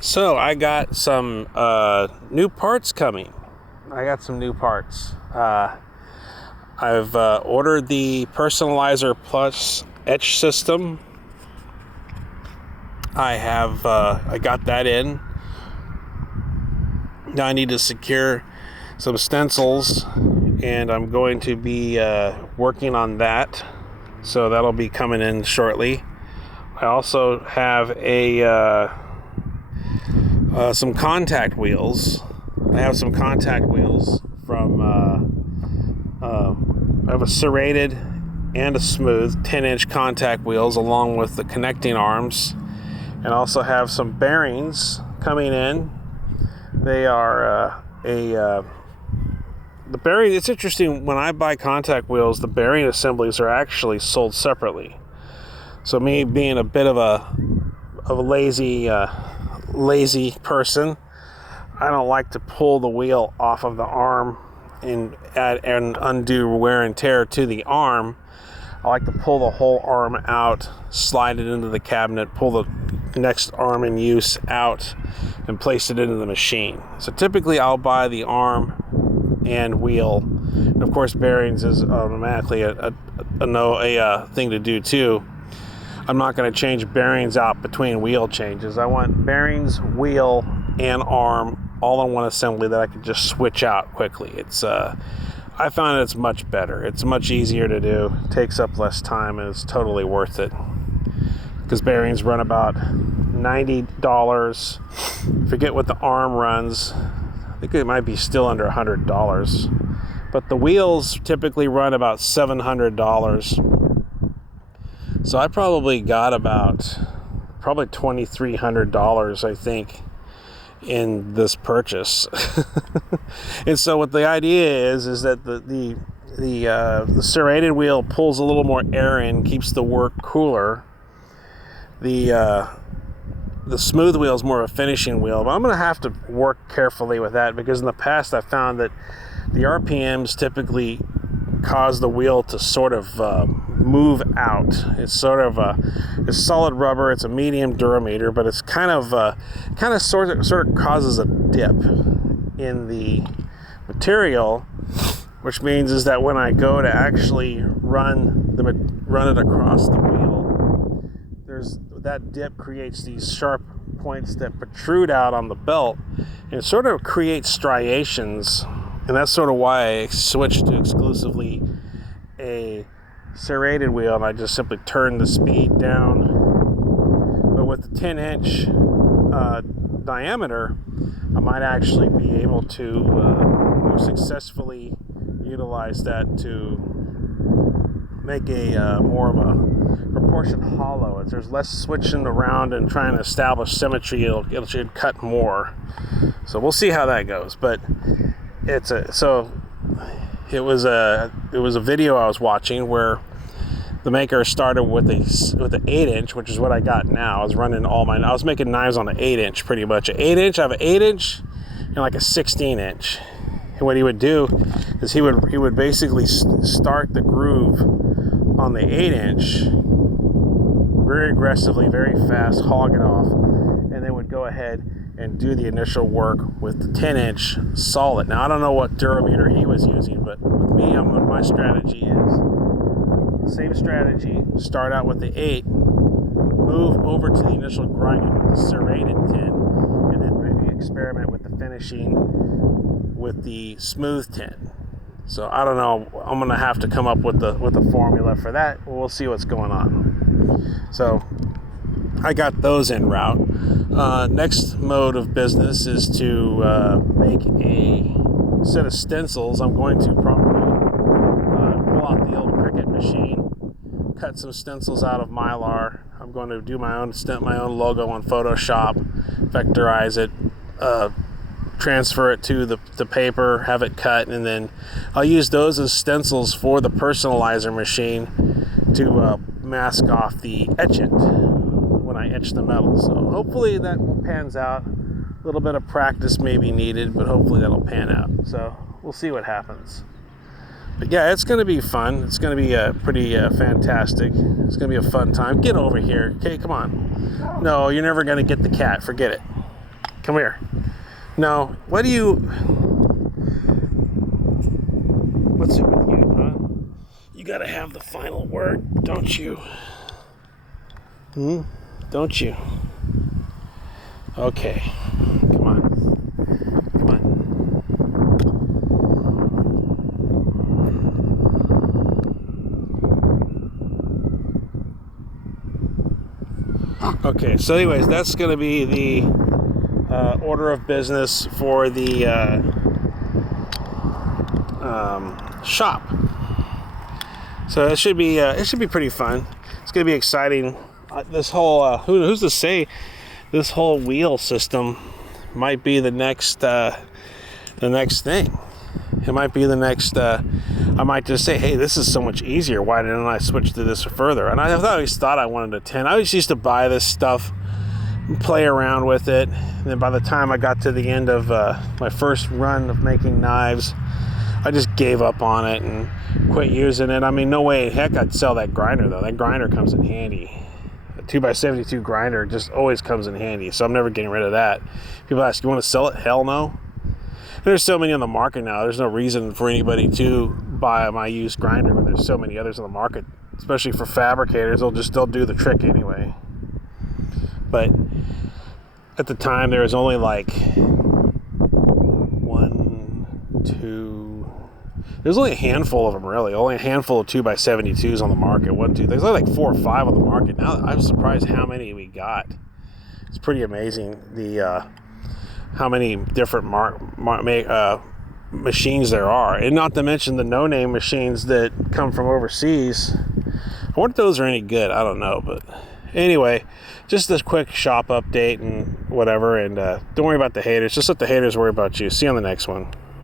So I got some new parts coming. I got some new parts. I've ordered the Personalizer Plus etch system. I got that in. Now I need to secure some stencils, and I'm going to be working on that. So that'll be coming in shortly. I also have some contact wheels. I have some contact wheels from I have a serrated and a smooth 10-inch contact wheels along with the connecting arms, and also have some bearings coming in. They are the bearing. It's interesting, when I buy contact wheels, the bearing assemblies are actually sold separately. So me being a bit of a lazy person, I don't like to pull the wheel off of the arm and add and undo wear and tear to the arm. I like to pull the whole arm out, slide it into the cabinet, pull the next arm in use out, and place it into the machine. So typically I'll buy the arm and wheel. And of course bearings is automatically a thing to do too. I'm not going to change bearings out between wheel changes. I want bearings, wheel, and arm all in one assembly that I can just switch out quickly. I found it's much better. It's much easier to do, takes up less time, and it's totally worth it. Because bearings run about $90. Forget what the arm runs. I think it might be still under $100. But the wheels typically run about $700. So I probably got about $2,300, I think, in this purchase. And so what the idea is that the serrated wheel pulls a little more air in, keeps the work cooler. The smooth wheel is more of a finishing wheel, but I'm going to have to work carefully with that, because in the past I found that the RPMs typically cause the wheel to sort of move out. It's sort of it's solid rubber. It's a medium durameter, but it's kind of sort of causes a dip in the material, which means is that when I go to actually run it across the wheel, that dip creates these sharp points that protrude out on the belt, and it sort of creates striations. And that's sort of why I switched to exclusively a serrated wheel, and I just simply turn the speed down. But with the 10-inch diameter, I might actually be able to more successfully utilize that to make a more of a proportion hollow. If there's less switching around and trying to establish symmetry, it should cut more. So we'll see how that goes. But it was a video I was watching where the maker started with an 8-inch, which is what I got now. I was making knives on an 8-inch pretty much. I have an 8-inch and like a 16-inch. And what he would do is he would basically start the groove on the 8-inch very aggressively, very fast, hog it off, and then would go ahead and do the initial work with the 10-inch solid. Now, I don't know what durameter he was using, but with me, my strategy is the same strategy. Start out with the 8, move over to the initial grinding with the serrated 10, and then maybe experiment with the finishing with the smooth 10. So I don't know. I'm going to have to come up with the formula for that. We'll see what's going on. So I got those en route. Next mode of business is to make a set of stencils. I'm going to probably pull out the old Cricut machine, cut some stencils out of Mylar. I'm going to do my own logo on Photoshop, vectorize it, transfer it to the paper, have it cut, and then I'll use those as stencils for the Personalizer machine to mask off the etchant when I etch the metal. So hopefully that pans out. A little bit of practice may be needed, but hopefully that'll pan out. So we'll see what happens. But yeah, it's going to be fun. It's going to be pretty fantastic. It's going to be a fun time. Get over here. Okay, come on. No, you're never going to get the cat. Forget it. Come here. No, what's it with you, huh? You gotta have the final word, don't you? Don't you? Okay. Come on. Come on. Okay, so anyways, that's going to be the order of business for the shop. So it should be pretty fun. It's going to be exciting. This whole who's to say this whole wheel system might be the next thing. It might be the next. I might just say, hey, this is so much easier. Why didn't I switch to this further? And I always thought I wanted a 10. I always used to buy this stuff, play around with it. And then by the time I got to the end of my first run of making knives, I just gave up on it and quit using it. I mean, no way in heck I'd sell that grinder, though. That grinder comes in handy. A 2x72 grinder just always comes in handy, so I'm never getting rid of that. People ask, you want to sell it? Hell no. There's so many on the market now. There's no reason for anybody to buy my used grinder when there's so many others on the market, especially for fabricators. They'll do the trick anyway. But at the time, there was only like there's only a handful of them, really. Only a handful of 2x72s on the market. There's only like 4 or 5 on the market. Now I'm surprised how many we got. It's pretty amazing how many different machines there are, and not to mention the no-name machines that come from overseas. I wonder if those are any good. I don't know, but anyway, just this quick shop update and whatever, and don't worry about the haters. Just let the haters worry about you. See you on the next one.